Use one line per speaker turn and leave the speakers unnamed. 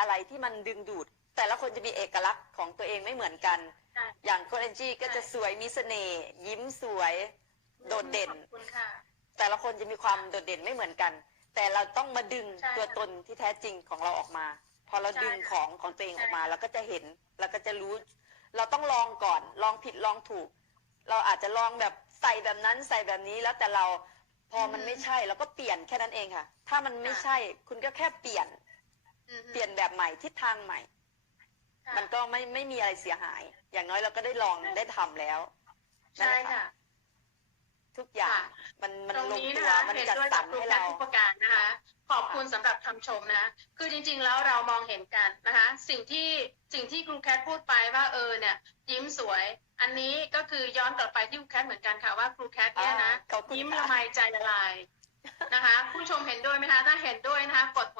อะไรที่มันดึงดูด แต่ละคนจะมีเอกลักษณ์ของตัวเองไม่เหมือนกัน
ใช่
อย่างโคเอนจีก็จะ
ใช่
สวยมีเสน่ห์ยิ้มสวย โดดเด่น
ขอบคุณค่ะ
แต่ละคนจะมีความโดดเด่นไม่เหมือนกัน แต่เราต้องมาดึง
ใช่
ตัวตนที่แท้จริงของเราออกมา พอเรา
ใช่
ดึงของของตัวเองออกมา
ใช่
เราก็จะเห็นเราก็จะรู้ เราต้องลองก่อน ลองผิดลองถูก เราอาจจะลองแบบใส่แบบนั้นใส่แบบนี้แล้วแต่เราพอมันไม่ใช่เราก็เปลี่ยนแค่นั้นเองค่ะ ถ้ามันไม่ใช่ คุณก็แค่เปลี่ยน
อือฮึ
เปลี่ยนแบบใหม่ทิศทางใหม่
ค่ะ
มันก็ไม่ไม่มีอะไรเสียหาย อย่างน้อยเราก็ได้ลองได้ทำแล้วนั่น
ใช่
แหละ
ค่ะ
ทุกอย่าง
ค่ะ
มันมัน
ตรง
ลง
นี้
ตั
นะ
ว
คะ
มัน
เห็น
จัด
ด้วย
สร
กับ
ร
ครู
ให้
แคท
เรา
ผู้ประการนะคะ ขอบคุณสำหรับคำชมนะคะคือจริง ๆ แล้วเรามองเห็นกันนะคะ สิ่งที่สิ่งที่ครูแคทพูดไปว่าเออเนี่ย ยิ้มสวยอันนี้ก็คือย้อนกลับไปที่ครูแคทเหมือนกันค่ะว่าครูแคทเนี่ยนะ
อ่าขอบคุณ
ยิ้ม
ค่ะ
ละไมใจละลายนะคะ ผู้ชมเห็นด้วยไหมคะถ้าเห็นด้วยนะคะกดหัวใจนะคะกด